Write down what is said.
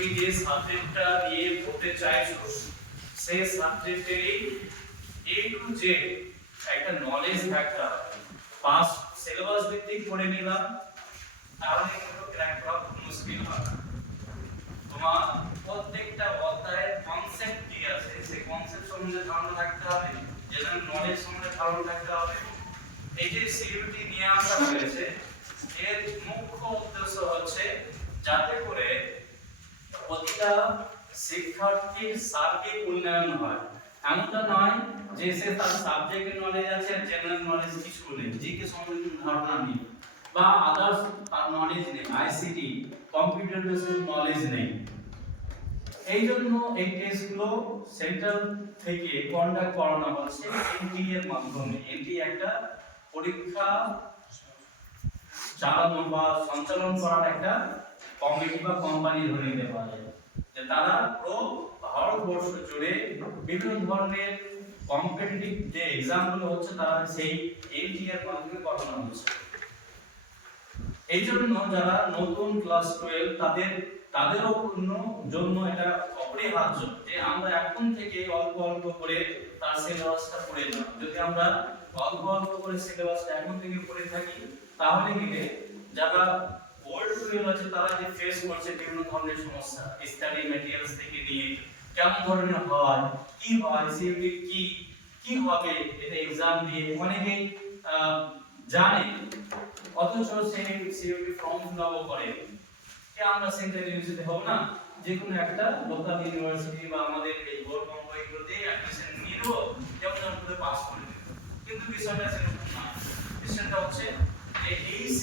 তুমি যে সাবজেক্টটা নিয়ে পড়তে চাইছো সেই সাবজেক্টেরই এ টু জেড একটা নলেজ থাকতে হবে। পাস সিলেবাস ভিত্তিক পড়ে নিলাম তাহলে কিন্তু ক্র্যাক করা খুব মুশকিল হবে। তোমার প্রত্যেকটা অধ্যায়ের কনসেপ্ট কি আছে সেই কনসেপ্ট সম্বন্ধে ধারণা থাকতে হবে, জেনারেল নলেজ সম্বন্ধে ধারণা থাকতে হবে। এই যে সিইউটি নিয়ে আসা হয়েছে এর মুখ্য উদ্দেশ্য হচ্ছে যাতে করে প্রতিটা শিক্ষার্থীর সার্বিক উন্নয়ন হয়। এমনটা নয় যে সে তার সাবজেক্টের নলেজ আছে আর জেনারেল নলেজ কিছু নেই, জিকে সম্বন্ধে ধারণা নেই বা আদার্স তার নলেজ নেই, আইসিটি কম্পিউটার বেসড নলেজ নেই। এই জন্য এই টেস্টগুলো সেন্ট্রাল থেকে কন্ডাক্ট করানো হচ্ছে এনটি এর মাধ্যমে। এনটি একটা পরীক্ষা চালানো বা সঞ্চালন করার একটা কমিটি বা কোম্পানি ধরে নিতে পারে, যে তারা পুরো ভারতবর্ষ জুড়ে বিভিন্ন ধরনের কম্পিটিটিভ যে এক্সামগুলো হচ্ছে তারা সেই এনটি এর মাধ্যমে করানো হচ্ছে। এই জন্য যারা নতুন ক্লাস 12 তাদেরও জন্য এটা অপরিহার্য যে আমরা এখন থেকে অল্প অল্প করে তার সিলেবাসটা পড়ে নিই। যদি আমরা অল্প অল্প করে সিলেবাসটা এখন থেকে পড়ে থাকি তাহলে গিয়ে যারা ওল্ড 12 আছে তারা যে ফেস করছে বিভিন্ন ধরনের সমস্যা, স্টাডি ম্যাটেরিয়ালস থেকে নিয়ে কেমন ধরনের হয়, কি হয়, সিইউটি কি হবে, এটা এক্সাম দিয়ে অনেকেই জানে অথচ সেই সিইউটি ফর্ম ফিল আপ করে যে আমরা সেন্ট্রাল ইউনিভার্সিটি হব না, যে কোনো একটা লোকাল ইউনিভার্সিটি বা আমাদের এই বোর্ড কম্পানিগুলোতে অ্যাডমিশন নিয়ে নেব, যেমন করে পাস করে দেব। কিন্তু বিষয়টা সেরকম না। বিষয়টা হচ্ছে যে এই